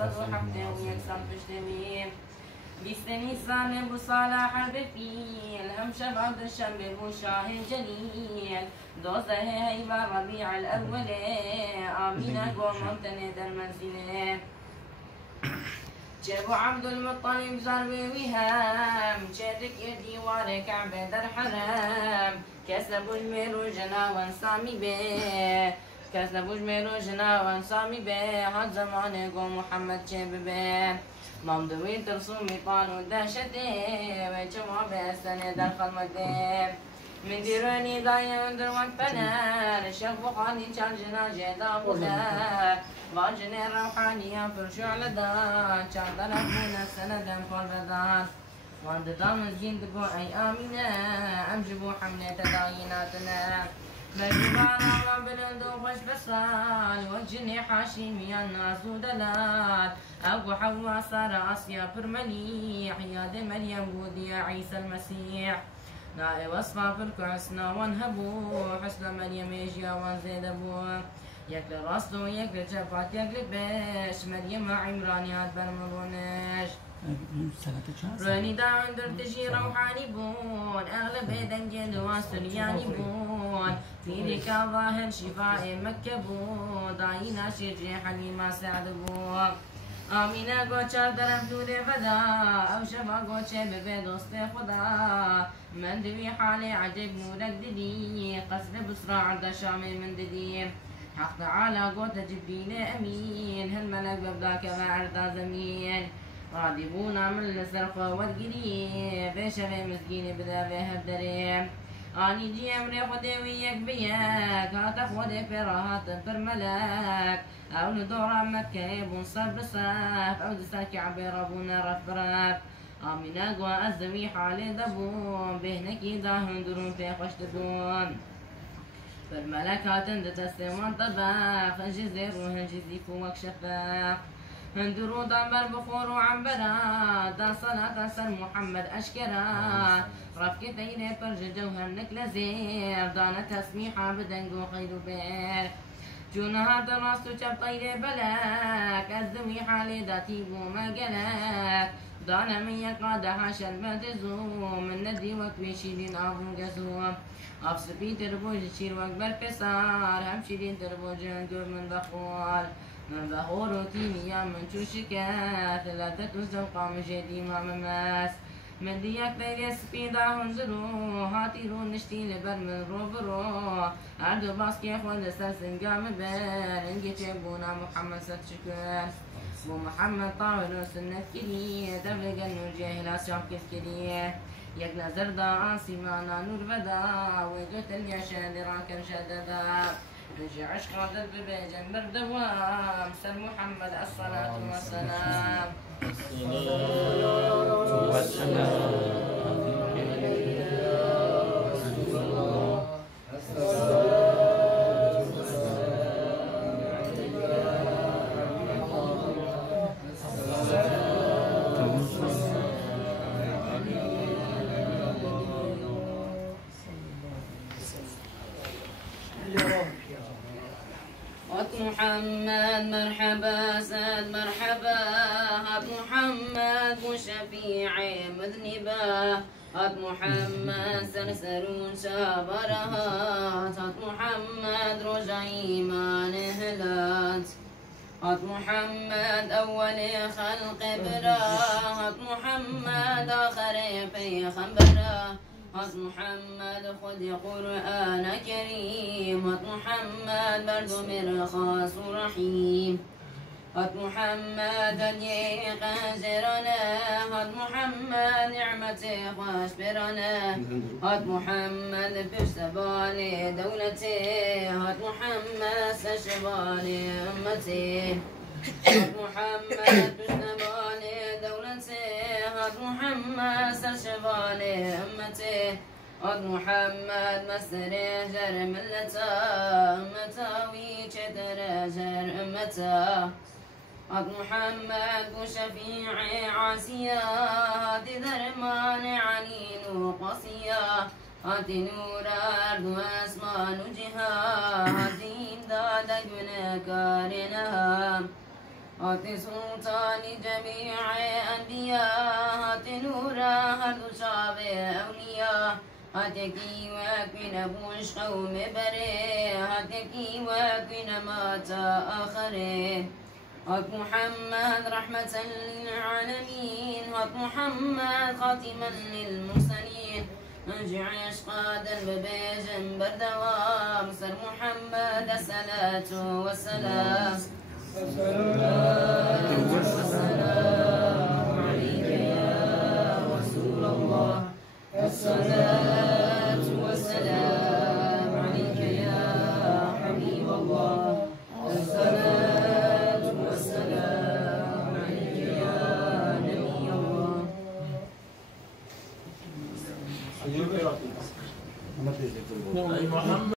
صد وحفته ويكسر بشتبيه بيستني سالم بصالح بفيل هم شباب الشمبر وشاه جليل دوزه هيبة ربيع الأول آمينة قوم ممتنة المنزلة جابوا عبد المطلب زربي وهام شارك يدي وارك عبد الحرام كسبوا جميل وجناوان سامي بيه كسبوا جميل وجناوان سامي بيه هاد زمان قوم محمد شاب بيه ممدوين ترسومي طالوا دهشتي وجمع بأسنة دخل مدين من ديراني دايما در وقفنا الشيخ بخاني كان جناجة دابولا واجني روحانية فرشو على دان كان طلبونا سندا فالبدان وعند دام الزين دقو أي آمينة أمجبو حملة تدايناتنا مجبانا وبلندو خوش بسال وجني حاشيمي الناس ودلال أبو حوا صار أصيا برمليح يا دي مريم بودي عيسى المسيح نائي وصفا بالكعسنا وانهبو حسن مريم يجيا وانزيد أبو يكل راسلو يكل جفات يكل بيش مريم عمراني هاد برمرونش راني داون در تجي روحاني بون أغلب دنجل واسرياني بون في ذيك ظاهر شفاء مكة بون داينا شجي حليمة سعد بون آمینه گوچه درم دوره فدا او شبا گوچه ببه دوست خدا من دوی حال عجب نورك ددي قصد بصرى عرض شام من ددي حق تعالى قوت جبريل امين هالملك ببداك وعرض زمين راضبونا من السرقة والقريب بشغي مسكين بدا بها الدريم آني جي أمري خدي وياك بياك هات خدي في راحات في الملاك أو ندور مكة يبون صب صاف أو دساك عبير أبونا رف رف آمين أقوى الزوي حالي دبون بهنك إذا هندرون في خوش دبون فالملكات تستوان طباخ جزير وهنجزي فوق شفاق هندرو دمبر بخور وعنبرا دا صلاة سر محمد أشكرا رفك تيري برج جوهر نكلا زير دانا تسميحا بدنقو خير بير جونها دراسو شب طيري بلاك الزوي حالي داتي وما قلاك دانا من يقادها شلمة زوم من ندي وكويشي دين أبو قزوم أفسبي تربوج شير وكبر كسار هم شيرين تربوج هندور من بخوال من بخور كيمياء من شوشكات ثلاثة زوقة مجدي ما مماس من ديك ليلة سبيدا هنزرو هاتيرو نشتي لبر من روبرو عردو باسكي خود سلسن قام بر انجي تبونا محمد ست شكر بو محمد طاولو سنة كريه دبلغ النور جاهل أسياب كسكريه يك نظر دا عاصي معنا نور بدا ويقلت الياشا دراكا شددا نجي عشق عدد ببيجن بردوام سر محمد الصلاة والسلام محمد مرحبا ساد مرحبا هات محمد وشفيعي مذنبا هات محمد سرسرون شابرهات هات محمد رجع إيمان هلات هات محمد أول خلق برا هات محمد آخر في خبرا هات محمد خذ قرآن كريم هات محمد برد مرخاص رحيم هات محمد هدي قاجرنا هات محمد نعمتي خوش برنا هات محمد بشتبال دولتي هات محمد سشبال أمتي هات محمد بشتبال دولتي هات محمد سشبال أمتي هات محمد مسر جر ملتا أمتا ويشتر جر أمتا هات محمد وشفيعي عاسيا هات درمان عنين وقاسيا هات نور أرض وأسمان جها هات إمداد كارنها هات سلطان جميع أنبياء هات نورا هات شعب أولياء هاتكي وكن أبوش قوم بري هاتكي وكن مات آخرين هات محمد رحمة للعالمين هات محمد خاتما للمرسلين نرجع يشقى درب بجنبر دوام سر محمد الصلاة والسلام السلام عليك يا رسول الله السلام